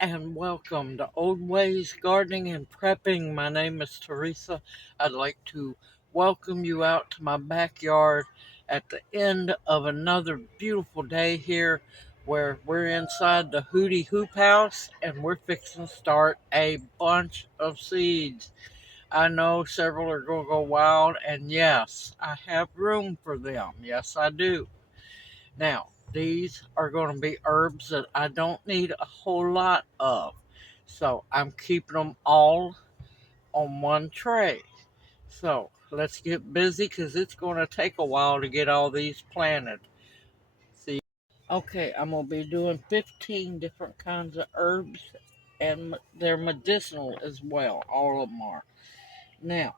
and welcome to Old Ways Gardening and Prepping. My name is Teresa. I'd like to welcome you out to my backyard at the end of another beautiful day here where we're inside the Hooty Hoop House and we're fixing to start a bunch of seeds. I know several are going to go wild, and yes, I have room for them. Yes, I do. Now, these are going to be herbs that I don't need a whole lot of. So I'm keeping them all on one tray. So let's get busy because it's going to take a while to get all these planted. See? Okay, I'm going to be doing 15 different kinds of herbs and they're medicinal as well. All of them are. Now,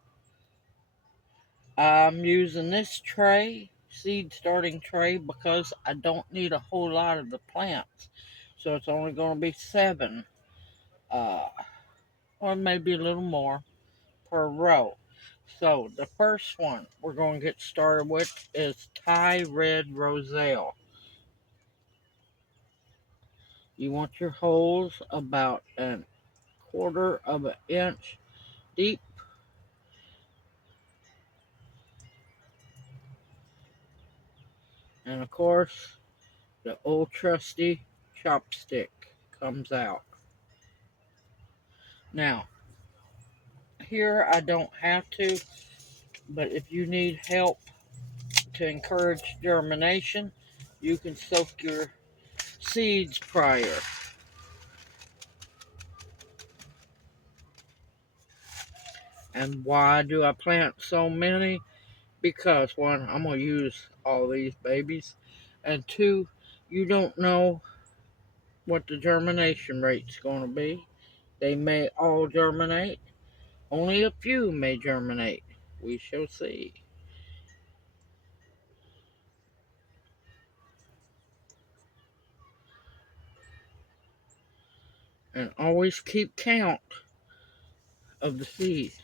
I'm using this tray, seed starting tray, because I don't need a whole lot of the plants. So it's only going to be 7, uh, or maybe a little more per row. So the first one we're going to get started with is Thai Red Roselle. You want your holes about 1/4 of an inch deep. And of course, the old trusty chopstick comes out. Now, here I don't have to, but if you need help to encourage germination, you can soak your seeds prior. And why do I plant so many? Because one, I'm going to use all these babies, and two, you don't know what the germination rate's going to be. They may all germinate. Only a few may germinate. We shall see. And always keep count of the seeds.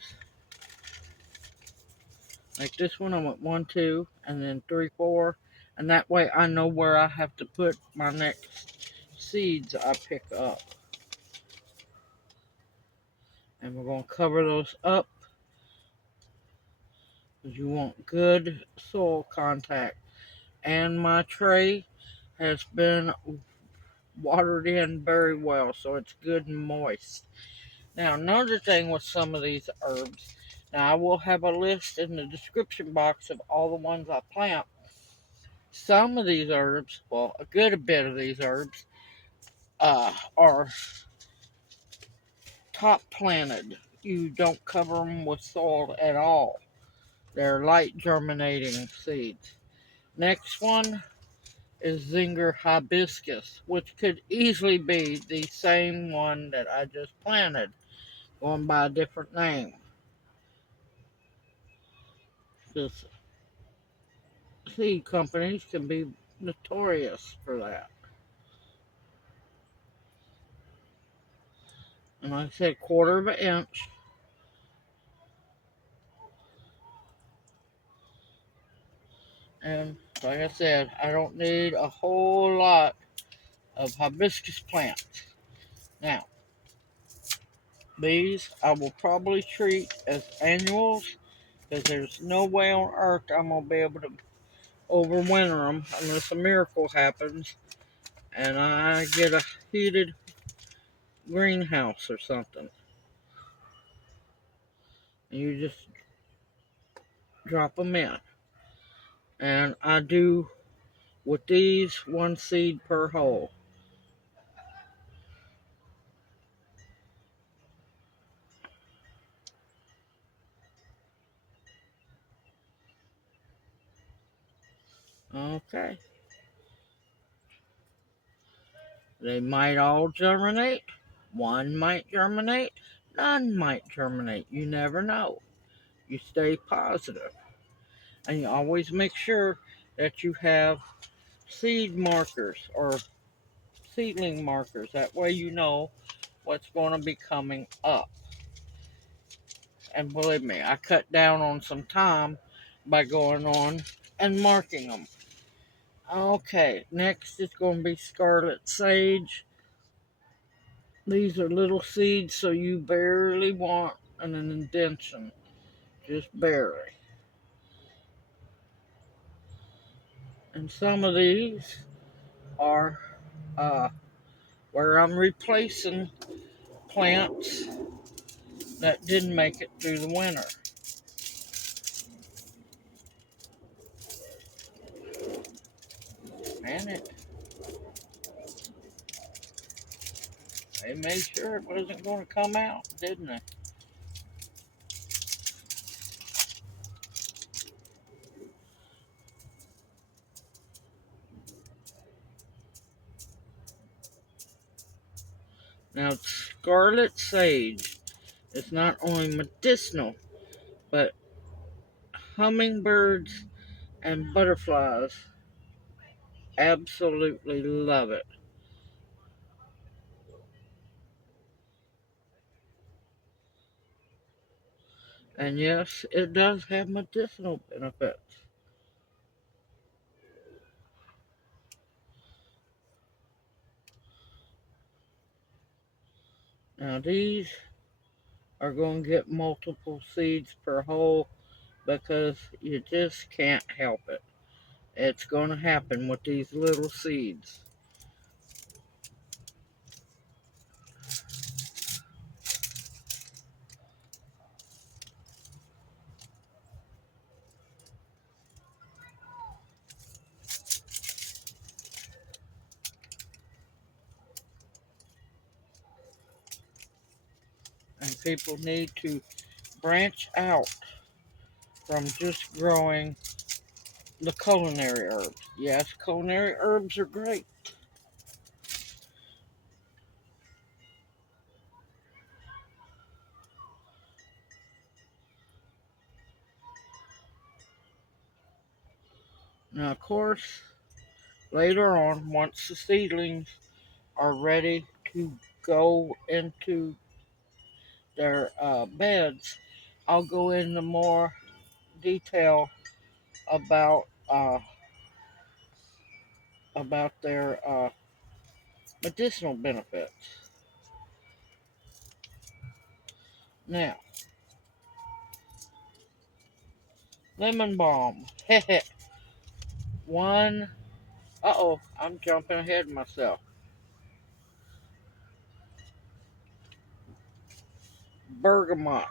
Like this one, I went 1, 2, and then 3, 4. And that way I know where I have to put my next seeds I pick up. And we're going to cover those up because you want good soil contact. And my tray has been watered in very well, so it's good and moist. Now, another thing with some of these herbs, now I will have a list in the description box of all the ones I plant. Some of these herbs, well, a good bit of these herbs, are top planted. You don't cover them with soil at all. They're light germinating seeds. Next one is Zinger Hibiscus, which could easily be the same one that I just planted, going by a different name. Because seed companies can be notorious for that. And like I said, 1/4 of an inch. And like I said, I don't need a whole lot of hibiscus plants. Now, these I will probably treat as annuals because there's no way on earth I'm going to be able to overwinter them unless a miracle happens and I get a heated greenhouse or something. And you just drop them in. And I do with these 1 seed per hole. Okay. They might all germinate. One might germinate. None might germinate. You never know. You stay positive. And you always make sure that you have seed markers or seedling markers. That way you know what's going to be coming up. And believe me, I cut down on some time by going on and marking them. Okay, next is going to be Scarlet Sage. These are little seeds, so you barely want an indentation. Just barely. And some of these are uh, where I'm replacing plants that didn't make it through the winter. And they made sure it wasn't going to come out, didn't they? Now, Scarlet Sage is not only medicinal, but hummingbirds and butterflies absolutely love it. And yes, it does have medicinal benefits. Now, these are going to get multiple seeds per hole because you just can't help it. It's going to happen with these little seeds. And people need to branch out from just growing the culinary herbs. Yes, culinary herbs are great. Now, of course, later on, once the seedlings are ready to go into their beds, I'll go into more detail about their medicinal benefits. Now, lemon balm. One. Uh-oh, I'm jumping ahead of myself. Bergamot.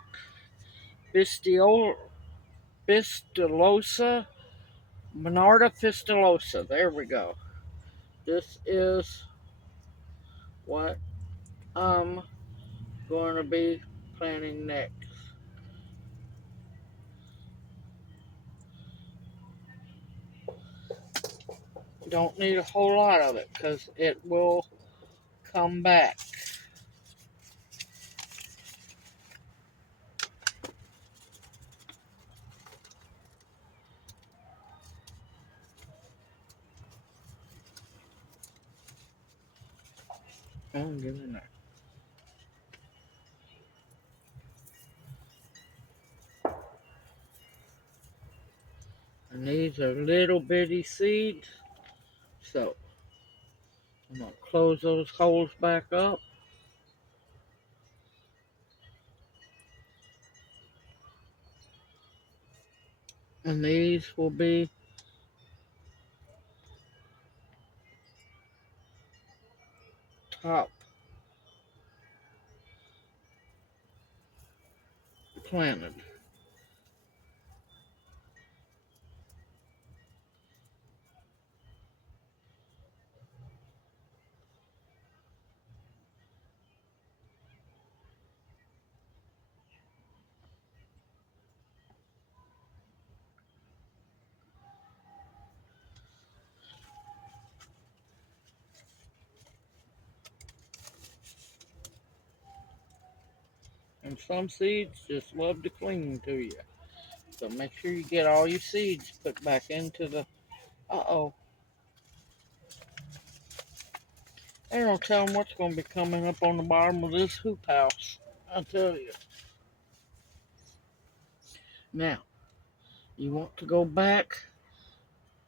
Fistulosa. Monarda fistulosa. There we go. This is what I'm going to be planting next. Don't need a whole lot of it because it will come back. I'm giving that. And these are little bitty seeds. So I'm going to close those holes back up. And these will be top planted. And some seeds just love to cling to you. So make sure you get all your seeds put back into the... Uh-oh. They don't tell them what's going to be coming up on the bottom of this hoop house. I'll tell you. Now, you want to go back,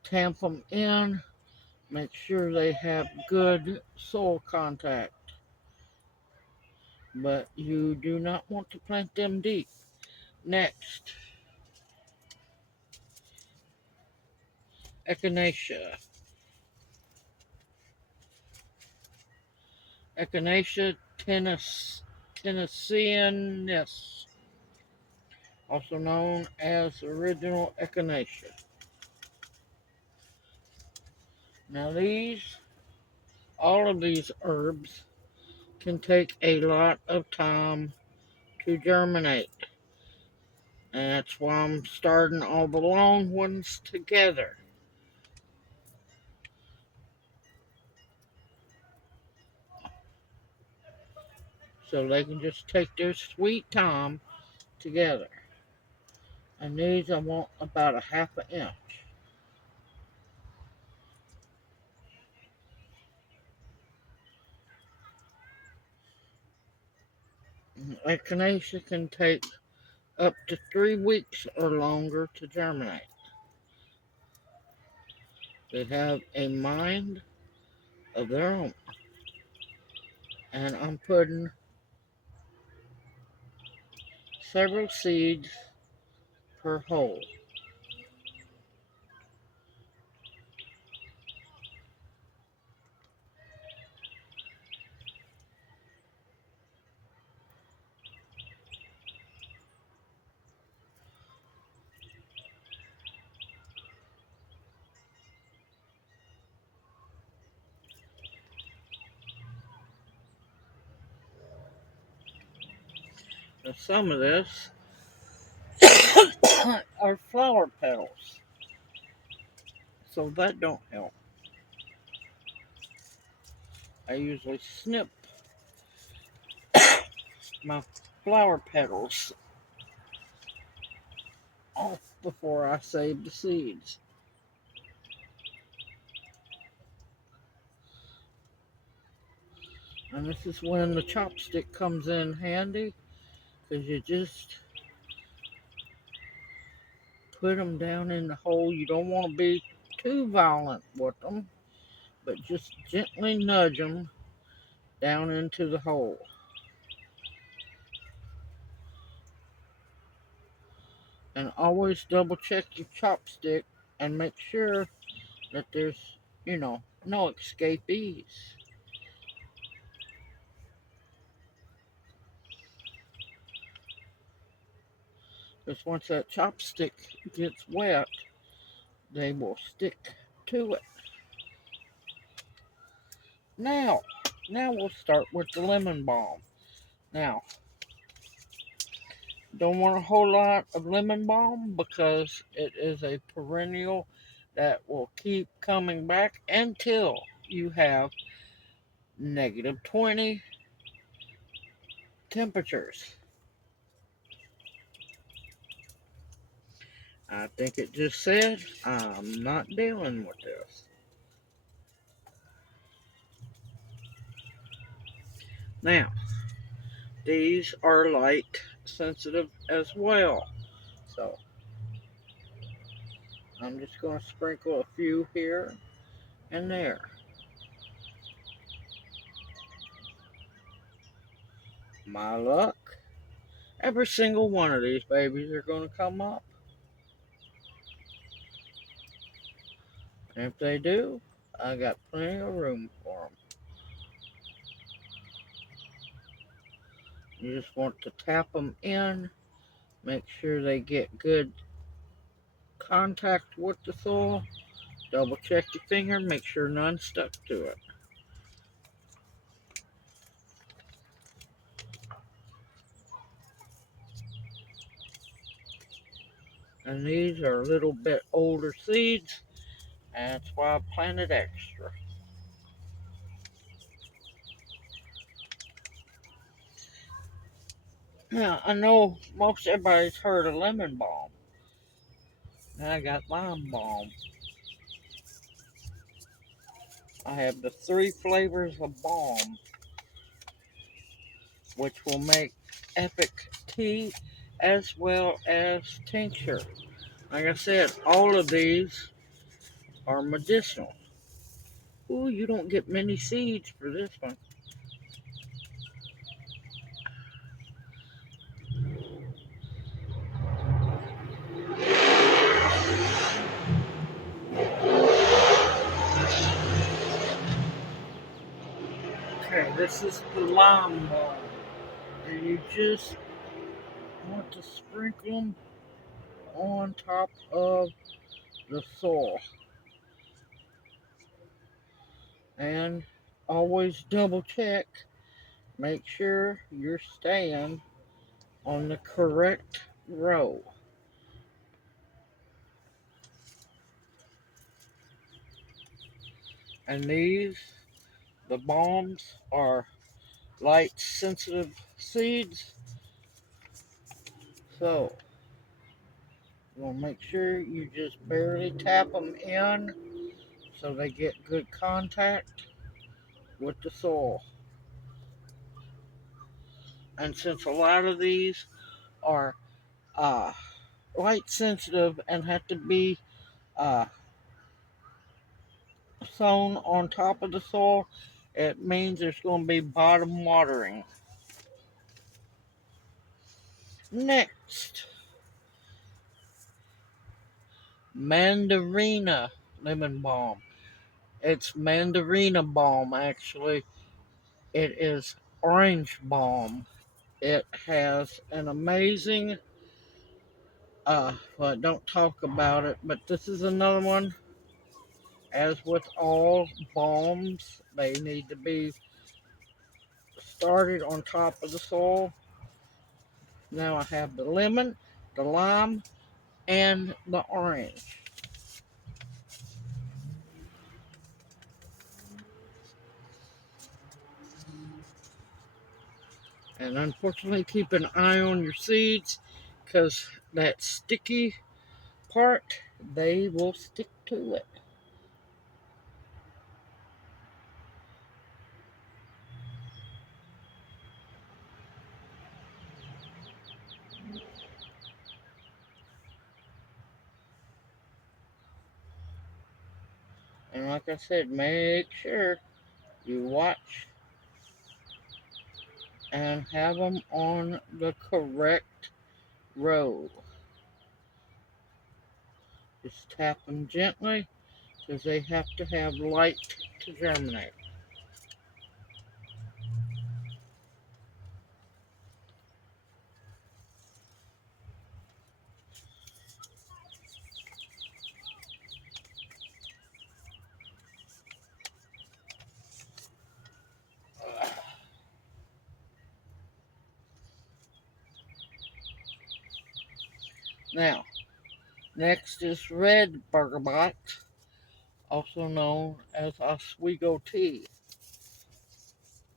tamp them in, make sure they have good soil contact. but you do not want to plant them deep. Next, Echinacea. Echinacea tennesseensis, also known as original Echinacea. Now all of these herbs can take a lot of time to germinate. And that's why I'm starting all the long ones together. So they can just take their sweet time together. And these I want about a half an inch. Echinacea can take up to 3 weeks or longer to germinate. They have a mind of their own. And I'm putting several seeds per hole. Now some of this are flower petals, so that don't help. I usually snip my flower petals off before I save the seeds. And this is when the chopstick comes in handy, because you just put them down in the hole. You don't want to be too violent with them, but just gently nudge them down into the hole. And always double check your chopstick and make sure that there's, no escapees. Because once that chopstick gets wet, they will stick to it. Now we'll start with the lemon balm. Now, don't want a whole lot of lemon balm because it is a perennial that will keep coming back until you have -20 temperatures. I think it just said I'm not dealing with this. Now, these are light sensitive as well. So I'm just going to sprinkle a few here and there. My luck, every single one of these babies are going to come up. And if they do, I got plenty of room for them. You just want to tap them in, make sure they get good contact with the soil. Double check your finger, make sure none stuck to it. And these are a little bit older seeds, and that's why I planted extra. Now, I know most everybody's heard of lemon balm. Now I got lime balm. I have the 3 flavors of balm, which will make epic tea as well as tincture. Like I said, all of these are medicinal. Ooh, you don't get many seeds for this one. This is the lime balm. And you just want to sprinkle them on top of the soil. And always double check, make sure you're staying on the correct row. And the balms are light sensitive seeds. So you want to make sure you just barely tap them in so they get good contact with the soil. And since a lot of these are uh, light sensitive and have to be uh, sown on top of the soil, it means there's going to be bottom watering. Next, Mandarina lemon balm. It's Mandarina balm, actually. It is orange balm. It has an amazing, well, don't talk about it, but this is another one. As with all balms, they need to be started on top of the soil. Now I have the lemon, the lime, and the orange. And unfortunately, keep an eye on your seeds because that sticky part, they will stick to it. And like I said, make sure you watch and have them on the correct row. Just tap them gently because they have to have light to germinate. Now, next is red bergamot, also known as Oswego tea,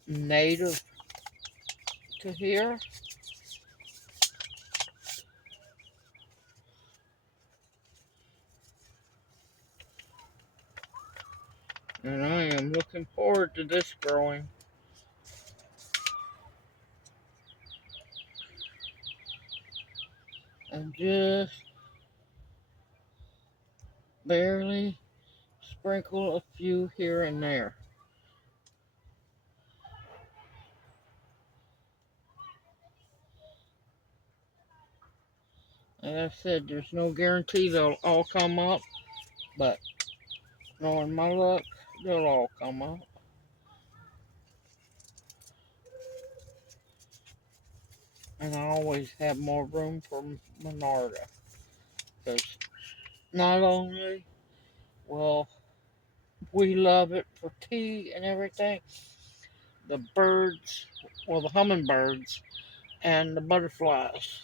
native to here. And I am looking forward to this growing. And just barely sprinkle a few here and there. Like I said, there's no guarantee they'll all come up, but knowing my luck, they'll all come up. And I always have more room for Monarda. Because not only will we love it for tea and everything, the birds, well, the hummingbirds and the butterflies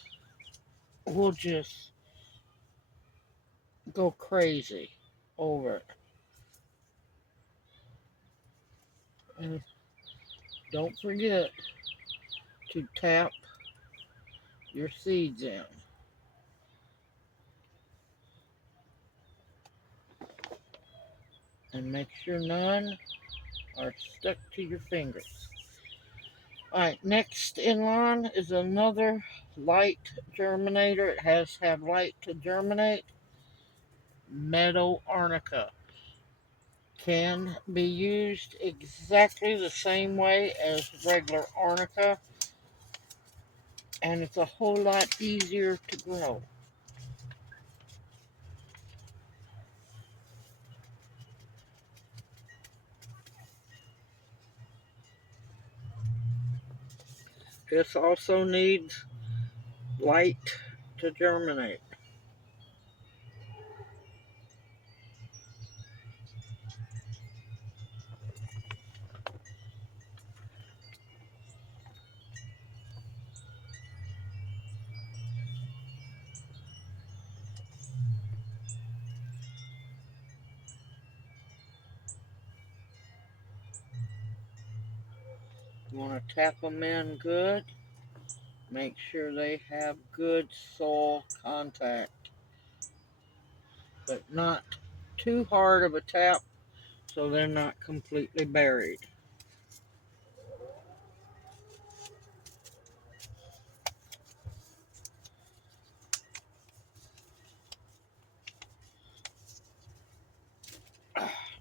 will just go crazy over it. And don't forget to tap your seeds in. And make sure none are stuck to your fingers. Alright, next in line is another light germinator. It has to have light to germinate. Meadow arnica can be used exactly the same way as regular arnica, and it's a whole lot easier to grow. This also needs light to germinate. You want to tap them in good. Make sure they have good soil contact, but not too hard of a tap so they're not completely buried.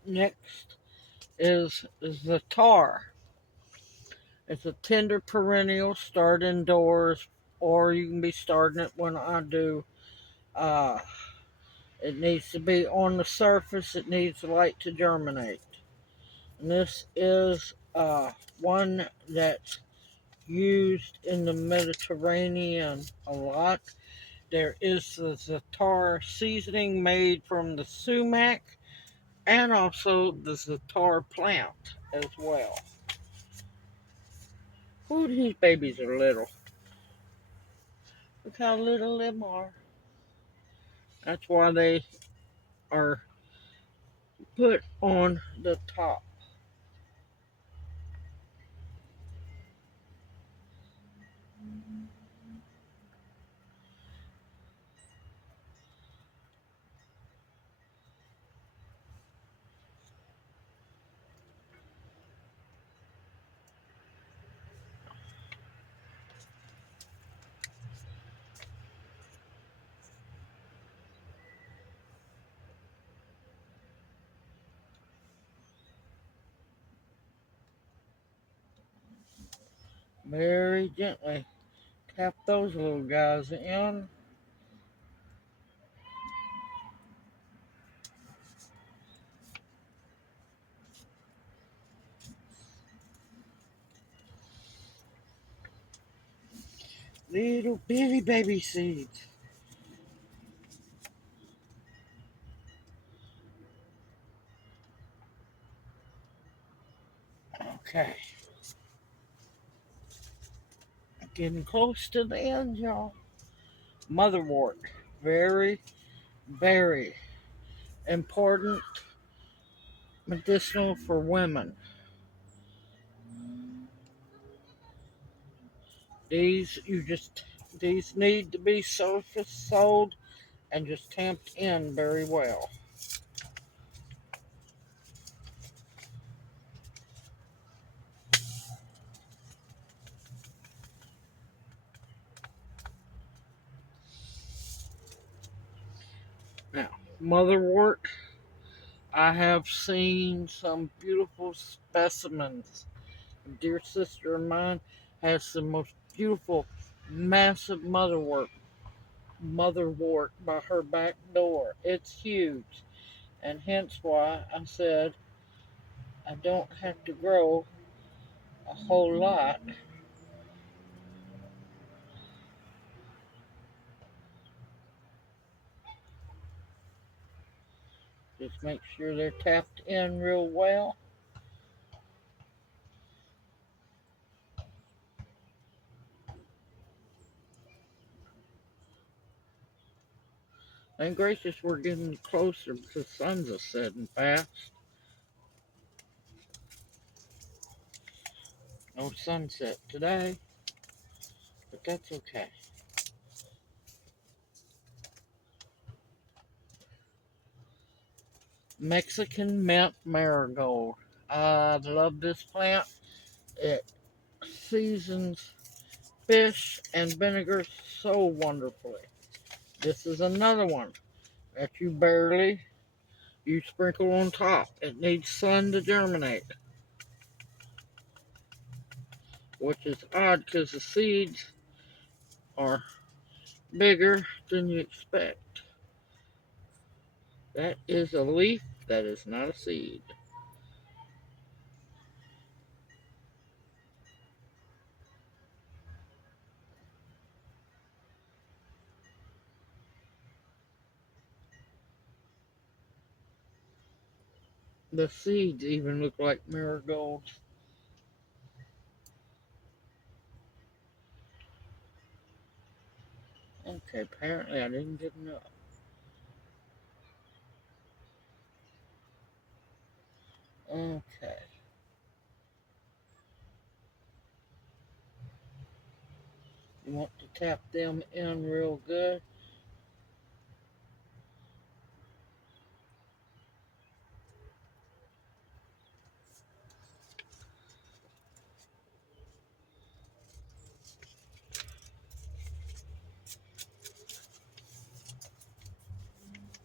Next is Zaatar. It's a tender perennial. Start indoors, or you can be starting it when I do. Uh, it needs to be on the surface. It needs light to germinate. And this is one that's used in the Mediterranean a lot. There is the Zaatar seasoning made from the sumac and also the Zaatar plant as well. Ooh, these babies are little. Look how little them are. That's why they are put on the top. Very gently tap those little guys in. Little bitty baby seeds. Okay. Getting close to the end, y'all. Motherwort. Very, very important medicinal for women. These need to be surface sold and just tamped in very well. Now, Motherwort, I have seen some beautiful specimens. A dear sister of mine has the most beautiful, massive motherwort by her back door. It's huge, and hence why I said I don't have to grow a whole lot. Just make sure they're tapped in real well. Thank gracious we're getting closer because the sun's a setting fast. No sunset today, but that's okay. Mexican mint marigold. I love this plant. It seasons fish and vinegar so wonderfully. This is another one that you sprinkle on top. It needs sun to germinate, which is odd because the seeds are bigger than you expect. That is a leaf, that is not a seed. The seeds even look like marigolds. Okay, apparently I didn't get enough. Okay. You want to tap them in real good.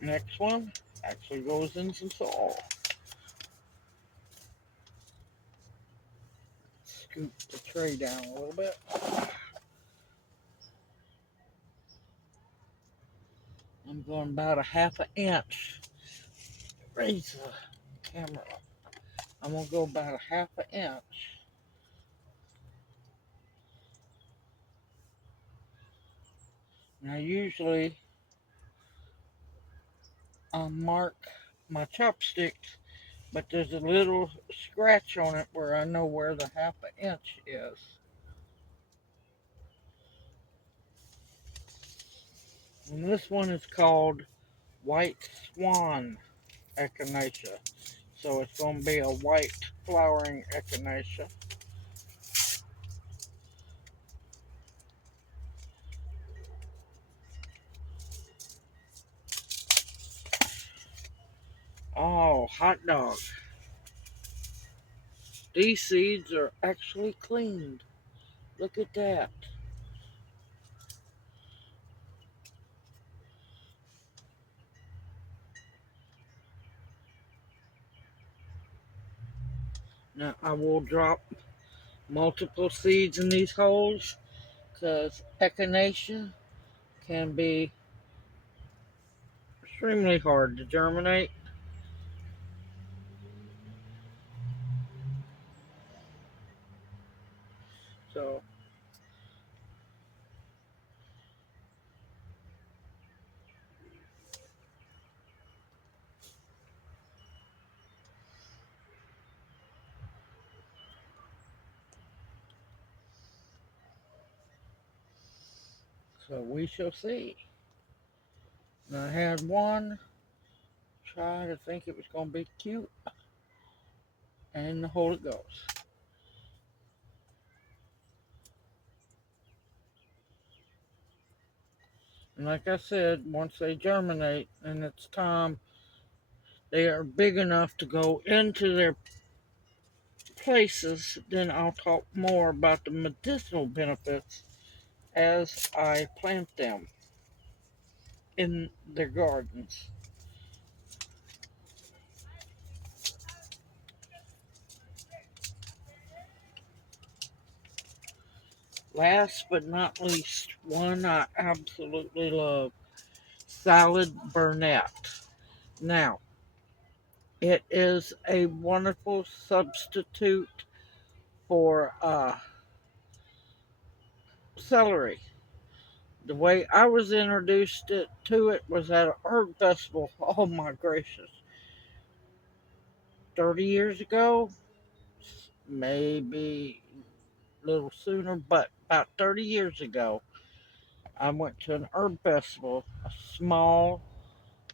Next one actually goes in some soil. Scoop the tray down a little bit. I'm going about a half an inch. Raise the camera up. I'm going to go about a half an inch. Now usually I mark my chopsticks, but there's a little scratch on it where I know where the half an inch is. And this one is called White Swan Echinacea. So it's going to be a white flowering echinacea. Oh, hot dog. These seeds are actually cleaned. Look at that. Now I will drop multiple seeds in these holes because echinacea can be extremely hard to germinate. So we shall see. And I had one try to think it was going to be cute, and in the hole it goes. And like I said, once they germinate and it's time, they are big enough to go into their places, then I'll talk more about the medicinal benefits as I plant them in their gardens. Last but not least, one I absolutely love, salad burnet. Now, it is a wonderful substitute for celery. The way I was introduced to it was at a herb festival. Oh my gracious. 30 years ago, maybe a little sooner, but about 30 years ago, I went to an herb festival, a small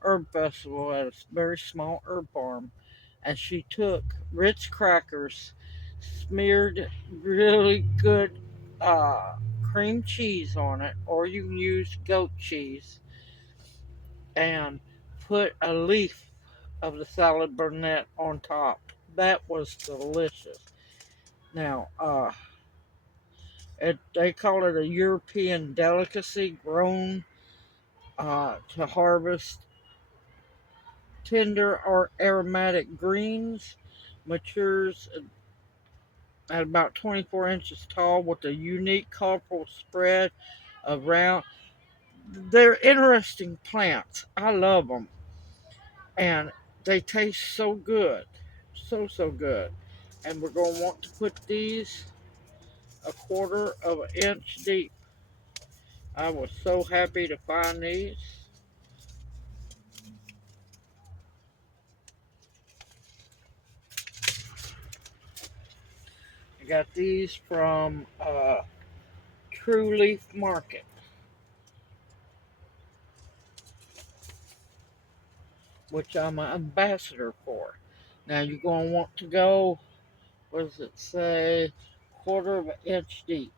herb festival at a very small herb farm, and she took Ritz crackers, smeared really good cream cheese on it, or you can use goat cheese, and put a leaf of the salad burnet on top. That was delicious. Now, they call it a European delicacy, grown to harvest tender or aromatic greens, matures at about 24 inches tall with a unique colorful spread of round. They're interesting plants. I love them. And they taste so good. So good. And we're going to want to put these a quarter of an inch deep. I was so happy to find these. Got these from True Leaf Market, which I'm an ambassador for. Now you're going to want to go, what does it say, quarter of an inch deep.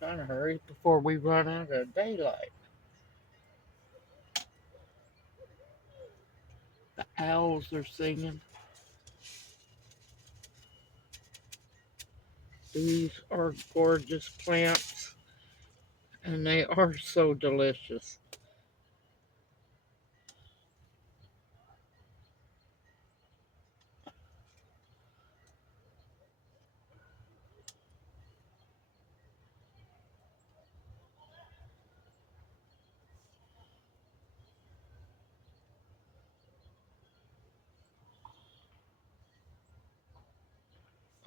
Trying to hurry before we run out of daylight. The owls are singing. These are gorgeous plants, and they are so delicious.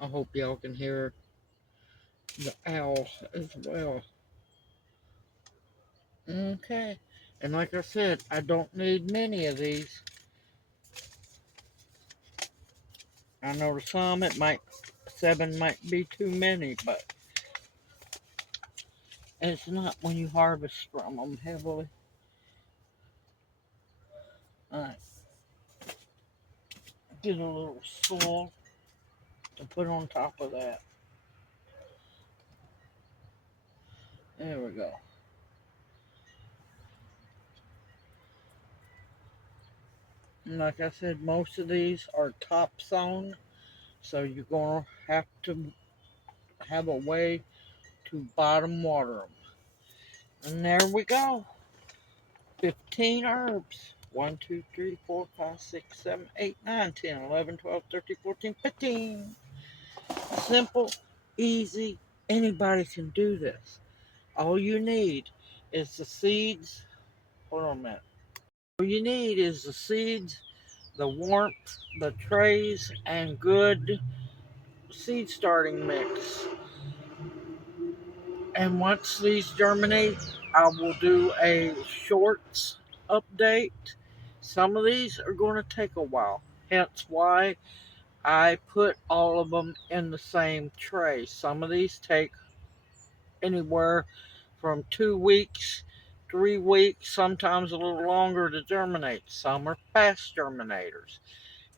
I hope y'all can hear the owl as well. Okay. And like I said, I don't need many of these. I know to some it might, 7 might be too many, but it's not when you harvest from them heavily. Alright, get a little soil to put on top of that. There we go. And like I said, most of these are top sown, so you're going to have to have a way to bottom water them. And there we go. 15 herbs. 1, 2, 3, 4, 5, 6, 7, 8, 9, 10, 11, 12, 13, 14, 15. Simple, easy. Anybody can do this. All you need is the seeds. Hold on a minute. All you need is the seeds, the warmth, the trays, and good seed starting mix. And once these germinate, I will do a shorts update. Some of these are going to take a while, hence why I put all of them in the same tray. Some of these take anywhere from 2 weeks, 3 weeks, sometimes a little longer to germinate. Some are fast germinators.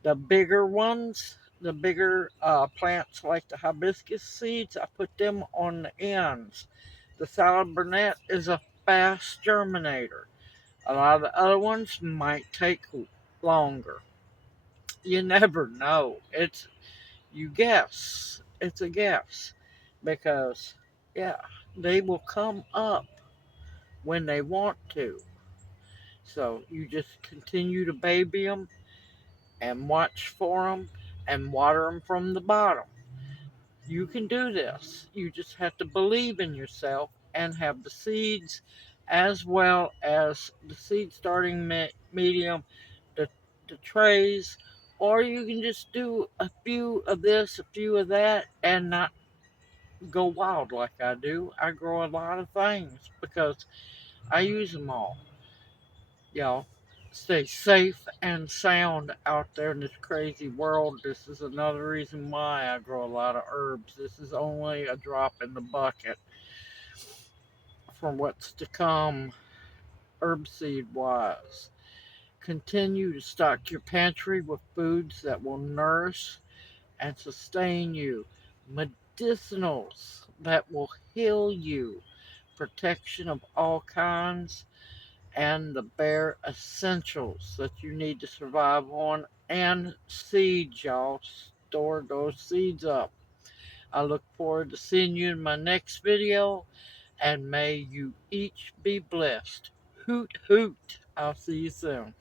The bigger ones, the bigger plants like the hibiscus seeds, I put them on the ends. The salad burnet is a fast germinator. A lot of the other ones might take longer. You never know. You guess. It's a guess. Because, yeah, they will come up when they want to. So you just continue to baby them and watch for them and water them from the bottom. You can do this. You just have to believe in yourself and have the seeds as well as the seed starting medium, the, the trays, or you can just do a few of this, a few of that, and not go wild like I do. I grow a lot of things because I use them all. Y'all stay safe and sound out there in this crazy world. This is another reason why I grow a lot of herbs. This is only a drop in the bucket from what's to come herb seed wise. Continue to stock your pantry with foods that will nourish and sustain you, medicinals that will heal you, protection of all kinds, and the bare essentials that you need to survive on, and seeds, y'all. Store those seeds up. I look forward to seeing you in my next video, and may you each be blessed. Hoot hoot. I'll see you soon.